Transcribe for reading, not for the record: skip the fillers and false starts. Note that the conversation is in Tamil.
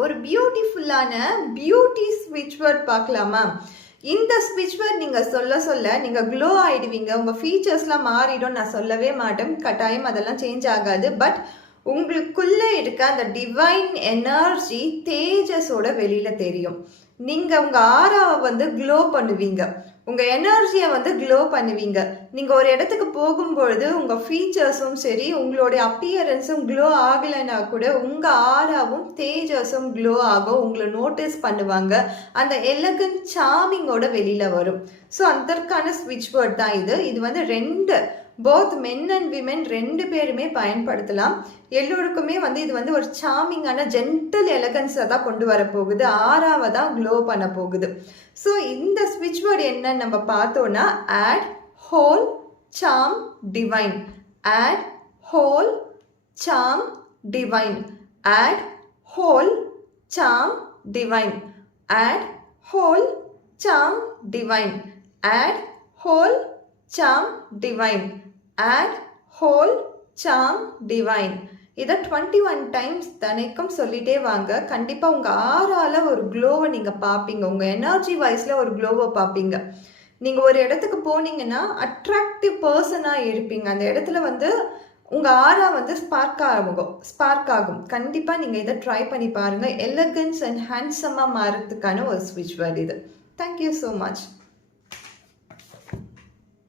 ஒரு பியூட்டிஃபுல்லான பியூட்டி ஸ்விட்ச் வேர்ட் பார்க்கலாமா? இந்த ஸ்விட்ச் வேர்ட் நீங்கள் சொல்ல நீங்கள் க்ளோ ஆகிடுவீங்க. உங்கள் ஃபீச்சர்ஸ்லாம் மாறிடும். நான் சொல்லவே மாட்டேன், கட்டாயம் அதெல்லாம் சேஞ்ச் ஆகாது. பட் உங்களுக்குள்ளே இருக்க அந்த டிவைன் எனர்ஜி தேஜஸோட வெளியில் தெரியும். நீங்கள் உங்கள் ஆராவை க்ளோ பண்ணுவீங்க. உங்கள் எனர்ஜியை க்ளோ பண்ணுவீங்க. நீங்கள் ஒரு இடத்துக்கு போகும்பொழுது உங்கள் ஃபீச்சர்ஸும் சரி, உங்களுடைய அப்பியரன்ஸும் க்ளோ ஆகலைன்னா கூட உங்கள் ஆராவும் தேஜஸும் க்ளோ ஆகும். உங்களை நோட்டீஸ் பண்ணுவாங்க. அந்த எலகன்ட் சாமிங்கோட வெளியில் வரும். ஸோ அதற்கான ஸ்விட்ச் வேர்ட் தான் இது. இது ரெண்டு போத் மென் அண்ட் விமென் ரெண்டு பேருமே பயன்படுத்தலாம். எல்லோருக்குமே இது ஒரு சாமிங்கான ஜென்டல் எலகன்ஸை தான் கொண்டு வர போகுது. ஆராவை தான் க்ளோ பண்ண போகுது. ஸோ இந்த ஸ்விட்ச் வேர்டு என்னன்னு நம்ம பார்த்தோன்னா ஆட் ஹோல் சாம் டிவைன். ஆட் ஹோல் சாம் டிவைன். ஆட் ஹோல் சாம் டிவைன். ஆட் ஹோல் சாம் டிவைன். ஆட் ஹோல் சாம் டிவைன். ஆட் ஹோல் சாம் டிவைன். இதை 21 டைம்ஸ் தினைக்கும் சொல்லிட்டே வாங்க. கண்டிப்பாக உங்கள் ஆறால் ஒரு க்ளோவை நீங்கள் பார்ப்பீங்க. உங்கள் எனர்ஜி வைஸில் ஒரு க்ளோவை பார்ப்பீங்க. நீங்கள் ஒரு இடத்துக்கு போனீங்கன்னா அட்ராக்டிவ் பர்சனாக இருப்பீங்க. அந்த இடத்துல உங்கள் ஆரா ஸ்பார்க் ஆகும். கண்டிப்பாக நீங்கள் இதை ட்ரை பண்ணி பாருங்கள். எலகன்ஸ் அண்ட் ஹேண்ட்ஸமாக மாறதுக்கான ஒரு ஸ்விட்ச் வேர்ட் இது. Thank you so much.